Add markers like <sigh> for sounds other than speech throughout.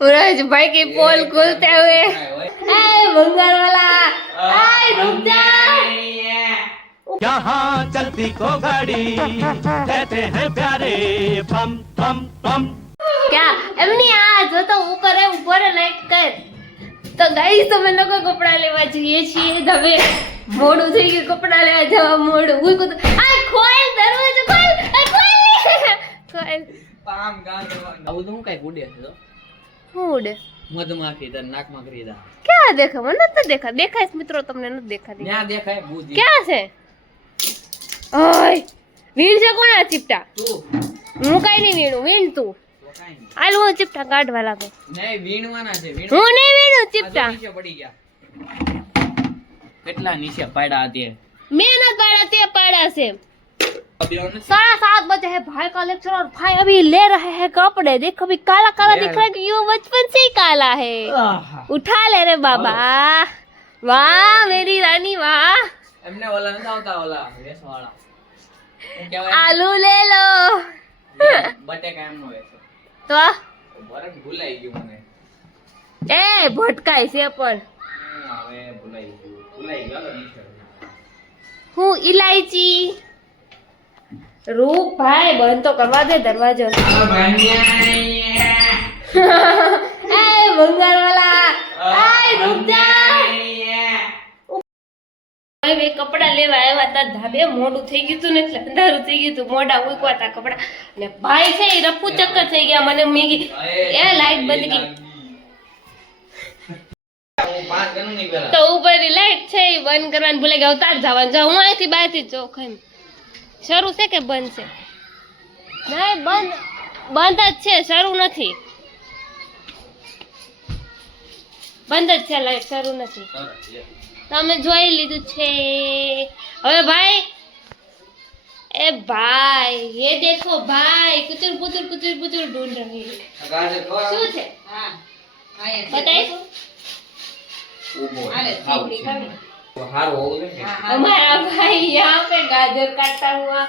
सूरज भाई की पोल खुलते हुए ए बंगाल वाला आय रुक जा यहाँ चलती को गाड़ी कहते हैं प्यारे पम पम पम क्या એમની આ જો તો ઉપર હે ઉપર લાઈટ કર તો ગાઈસ તમે લોકો કપડા લેવા જઈએ છીએ હવે મોડું થઈ ગયું કપડા લેવા જવા મોડું હું કહું આ ખોલ દરવાજો ખોલ આ ખોલ ખોલ પામ ગામ કરવાનું. આવું તો હું કઈ ઉડે છે ફૂડ? મધમાખી તાર નાકમાં કરી દા ક્યાં દેખા મને તો દેખા દેખાય મિત્રો તમને ન દેખાતી ના દેખાય બુજી ક્યાં છે? ઓય! વીણ છે કોણ આ ચીપટા? તું. હું કઈ નહીં વીણું. વીણ તું. હાલ હું ચીપટા કાઢવા લાગે. નહીં વીણવાના છે હું નહીં વીણું ચીપટા. પડી ગયા. કેટલા નીચે પાડા તે મેં ના પાડા તે પાડા છે. साढ़े सात बजे है भाई का लेक्चर और भाई अभी ले रहे हैं कपड़े देखो अभी काला काला ले दिख रहा है कि ये बचपन से ही काला है આહા. उठा ले रे बाबा वाह मेरी रानी वाह એમને ઓલા નથી આવતા ઓલા વેસવાળા શું કહેવાય आलू ले लो બટેકા એમનો વેસો तो બરફ ભૂલાઈ ગયું મને ए भटकाय से પણ હમ, હવે ભૂલાઈ ગયું ભૂલાઈ ગયો હાલો નીચે. હું ઇલાયચી રૂપ ભાઈ બંધ તો કરવા દે દરવાજો. <laughs> એ બંગાર વાલા આય રૂપ જા ભાઈ કપડા લેવા આવ્યા હતા ધાબે મોડું થઈ ગયું હતું ને એટલે અંધારું થઈ ગયું હતું મોઢા ઉકવા હતા કપડા. ને ભાઈ છે એ રફુ ચક્કર થઈ ગયા મને મીગી એ લાઈટ બંધ ગઈ તો ઉપર લાઈટ છે એ બંધ કરવાની ભૂલે ગયા ઉતાર જવાનું. જાઉં હું અહીંથી બહારથી ચોખ એમ શરૂ છે કે બંધ છે નહીં બંધ બંધ જ છે શરૂ નથી બંધ જ છે લાઈટ શરૂ નથી સરસ, લે. તમે જોઈ લીધું છે હવે ભાઈ એ ભાઈ ये देखो भाई कुचर पुचर कुचर पुचर ढूंढ रही है ગાજર ખવડાવો. શું છે बताइए ઊભો રહે, ખાવું છે. તો હારું હોવું જોઈએ ને. हमारा भाई यहाँ पे गाजर काटता हुआ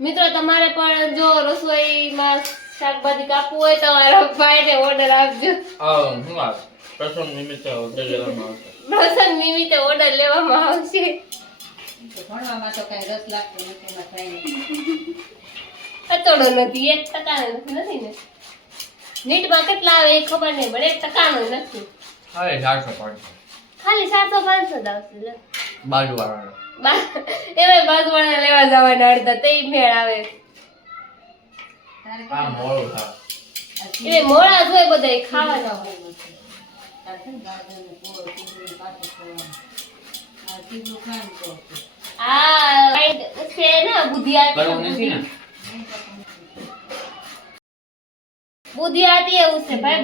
મિત્રો તમારે પણ જો રસોઈમાં શાકભાજી કાપવું હોય તો મારા ભાઈને ઓર્ડર આપજો હા, શું વાત? પ્રસંગ નિમિત્તે order લેવામાં આવશે. પ્રસંગ નિમિત્તે ઓર્ડર લેવામાં આવશે ભણવામાં તો કઈ રસ લાગતો નથી એમાં થાય અતોડો નથી એક ટકાનો નથી ને નીટમાં કેટલા આવે એ ખબર નહીં પણ એક ટકાનો નથી અરે, ચારસો પાંચસો. ખાલી સાતસો પાંચસો જ આવશે લે. બાજુવાળાનો. એમાંય બાજુવાળા લેવા જવાના અડધા તે મેળ આવે આ મોડું થાય. બધા ખાવાના આ છે ને નથી આતી ને? એવું છે ભાઈ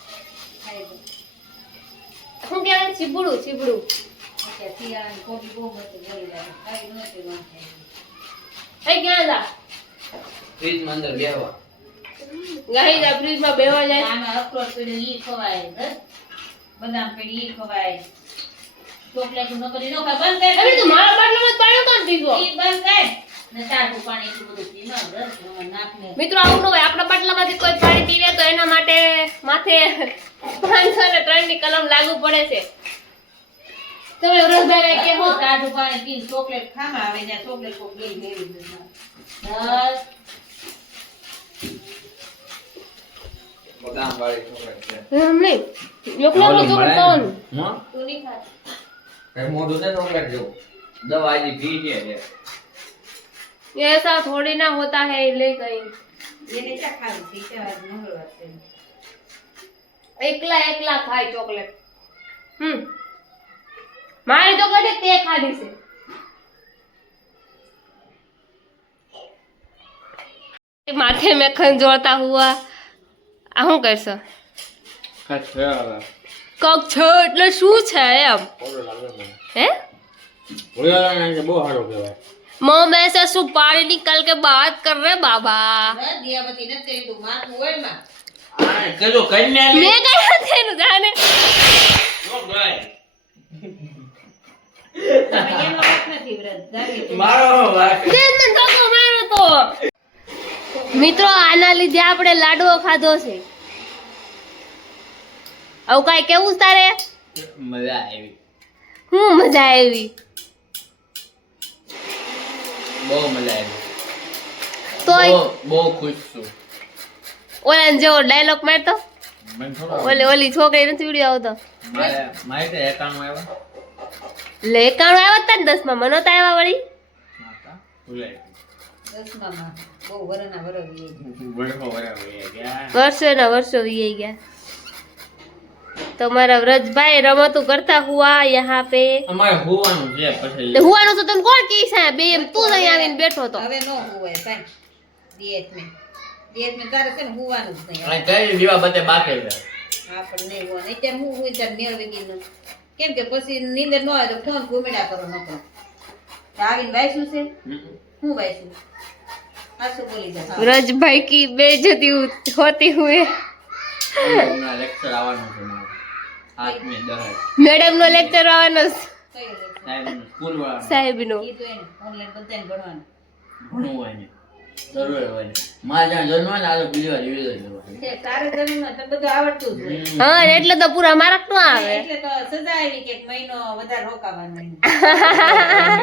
શું કહેવાય? ચીબડું ચીબડું. બદામ પડ્યું ઈ ખવાય. ચોકલેટ નો કરી નો ખાય. બંધ કર તું મારા બાટલામાં પાણી કોણ પીવો બંધ કર મિત્રો આવું હોય આપણા બાટલામાંથી કોઈ પાણી પીવે તો એના માટે માથે પાંચસો ને ત્રણની કલમ લાગુ પડે છે તમે કે કેવું પાણી પીને ચોકલેટ ખાવા આવે ને ચોકલેટ કોક બે ભેળી દે બદામ વાળી ચોકલેટ છે. એમ નહીં એકલો એકલો ખાવાનું તું નહીં ખા મોઢું છે ચોકલેટ જેવું. દવા હજી પી છે જે. ये ऐसा थोड़ी ना होता है ले गई એને ચા ખાવી છે ચાર મંગળવાર છે એકલા એકલા ખાય ચોકલેટ હમ મારી ચોકલેટ તે ખાધી છે માથે મેં ખંજોળતા હુઆ આ શું કરશો કાંઈ છે હવે કક છે એટલે શું છે એમ ઓલો લાગે મને હે હોળીવાળાને કે બહુ સારું કહેવાય मुंह में से सुपारी निकल के बात कर रहे बाबा બસ દિયાબત્તી નથી કરી તું માથું હોય માં આ કજો કઈને મેં કયા તેનું જાણે નો ગય તમે એનો વાત નથી વ્રત જાગે તું. મારો વાત તેજ મને ધક્કો માર્યો તો મિત્રો આના લીધે આપણે લાડવો ખાધો છે આવું કાંઈ કેવું છે તારે મજા આવી હું મજા આવી બહુ મજા આવી તોય બહુ ખુશ છું ઓલા જેવો ડાયલોગ મારતો ઓલે ઓલી ઓલી છોકરી નથી વીડિયો આવતો મારે તો એકાણું આવ્યા લે એકાણું આવ્યા હતા ને દસમાં મને તો આવ્યા વળી વર્ષો ના વર્ષો બહુ વરના તો મારા વ્રજભાઈ રમતું કરતા હુઆ યહાં પે અમારે હોવાનું છે પછી તે હુવાનું તો તને કોણ કી છે બે એમ તું જ અહીં આવીને બેઠો તો હવે નો હુવાય કાંઈ દિયેત મેં દિયેત મેં તારે છે ને હુવાનું જ નહીં અને કઈ દીવા બધે બાકી છે હા પણ નહીં હુવાનું અત્યારે હું હોય ત્યારે મેળ વેગી નું કેમ કે પછી નીંદર ન હોય તો ફોન ઘૂમેડા કરો ન કરો તો આવીને વાયસું છે હું વાયસું હાસું બોલી જા હા. વ્રજભાઈ કી બેજતી હોતી હુએ હમણાં લેક્ચર આવવાનું છે મારે આઠમી દસ મેડમ નો લેક્ચર આવવાનો? સાહેબ સ્કૂલ વાળા સાહેબ નો. હા એટલે તો પૂરા માર્ક નો આવે એટલે તો સજા આવી કે મહિનો વધારે રોકાવાનો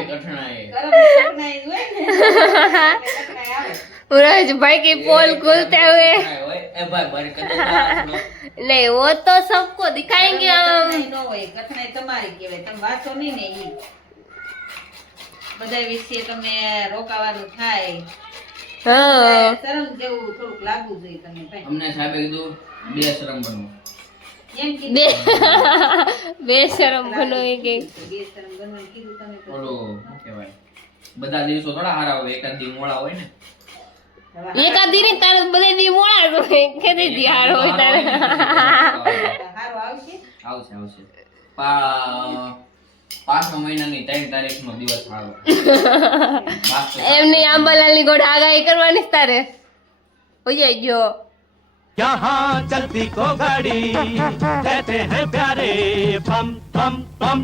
કઠણાઈ કઠણાઈ હોય ને કઠણાઈ આવે વ્રજભાઈ की पोल खुलते हुए કઠણાઈ હોય. એ ભાઈ મારી કઠણાઈ ના नहीं वो तो सबको दिखाएंगे हम કઠણાઈ ન હોય કઠણાઈ તમારી કહેવાય તમે વાંચો નહીં ને ઈ બધા વિશે તમે રોકાવાનું થાય हाँ શરમ જેવું થોડુંક લાગવું જોઈએ તમને ભાઈ અમને સાહેબે કીધું બે શરમ બનવું એમ કીધું बे बेशरम बनो के બે શરમ બનવાનું કીધું તમે તો. ઓલું શું કહેવાય બધા દિવસો થોડા સારા હોય એકાદ દી મોડા હોય ને હવે એકાદ દી નહીં તારે બધે દી મોડા તો કે દે દી હારો હોય તારે હારું આવશે આવશે આવશે પા પાંચમા મહિનાની ત્રણ તારીખ નો દિવસ સારો પાંચસો એમની આંબાલાલ ની ગોળ આગાહી કરવાની છે તારે ઓય ગયો यहाँ चलती को गाड़ी कहते हैं प्यारे पम पम पम